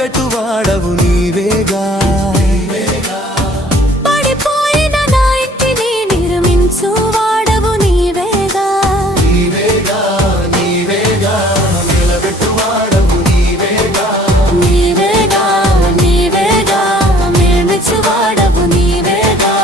నిలబెట్టువాడవు నీవేగా. పడిపోయిన నా ఇంటిని నిర్మించువాడవు నీవేగా. నీవేగా నీవేగా నిలబెట్టువాడవు నీవేగా. నీవేగా నీవేగా నిర్మించువాడవు నీవేగా.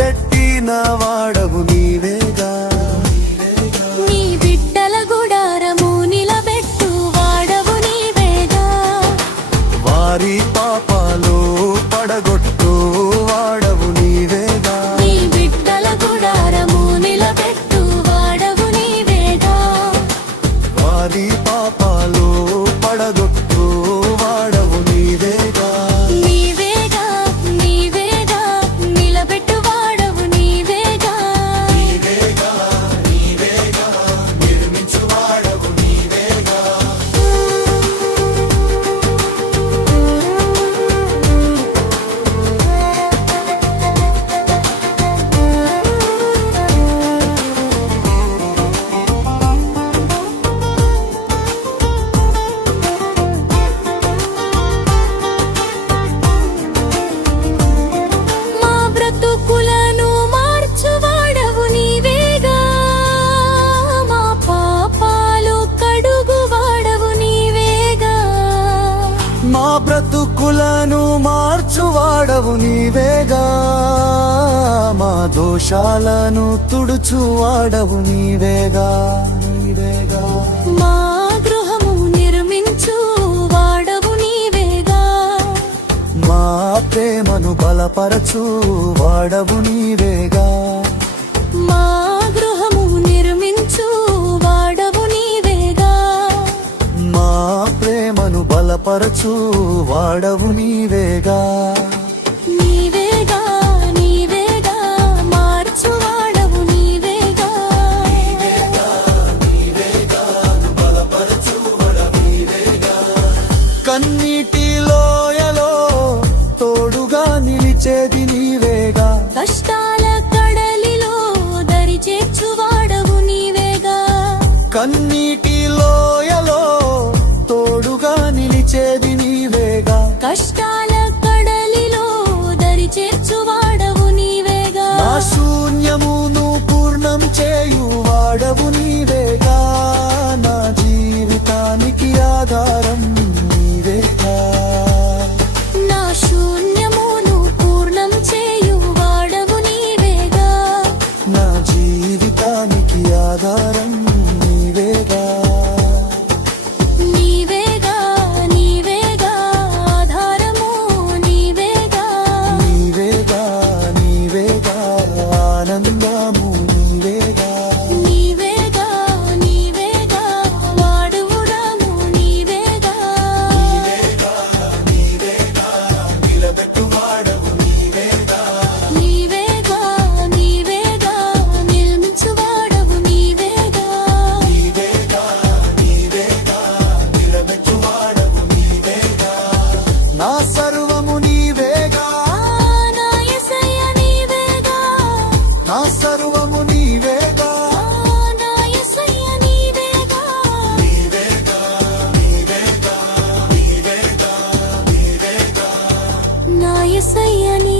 పెట్టిన వాడవు నీవేగా. నీ బిడ్డల గుడారము నిలబెట్టు వాడవు నీవేగా. వారి పాపాలు పడగొట్టు వాడవు నీవేగా. నీ బిడ్డల గుడారము నిలబెట్టు వాడవు నీవేగా. వారి పాపాలు పడగొట్టు వాడవు నీవేగా. నీవేగా నీవేగా నిలబెట్టు బ్రతుకులను మార్చువాడవు నీవేగా. మా దోషాలను తుడుచువాడవు నీవేగా. నీవేగా మా గృహము నిర్మించు వాడవు నీవేగా. మా ప్రేమను బలపరచు వాడవు నీవేగా. మా గృహము నిర్మించు వాడవు నీవేగా. మా ప్రేమను బలపరచు వాడవు నీవేగా. నీవేగా నీవేగా మార్చు వాడవు నీవేగా. కన్నీటి లోయలో తోడుగా నిలిచేది నీవేగా. కష్టాల కడలిలో దరి చేర్చువాడవు నీవేగా. కన్నీటి లోయలో తోడుగా నిలిచేది నీవేగా. కష్టాల కడలిలో దరి చేర్చువాడవు నీవేగా. నా శూన్యమును పూర్ణం చేయువాడవు నీవేగా. నా జీవితానికి ఆధారం నీవేగా. నా శూన్యమును పూర్ణం చేయువాడవు నీవేగా. నా జీవితానికి ఆధారం నీవేగా. నీవేగా నీవేగా ఆధారము నీవేగా. నీవేగా నీవేగా ఆనందము నీవేగా. నీవేగా నీవేగా వాడువుడము నీవేగా. నిలబెట్టువాడవు నీవేగా. నీవేగా నీవేగా నిర్మించువాడవు నీవేగా. నిలబెట్టువాడవు నీవేగా. నా సర్వము నీవేగా. నా యేసయ్య నీవేగా. నా సర్వము నీవేగా. నా యేసయ్య నీవేగా. నా యేసయ్య నీవేగా.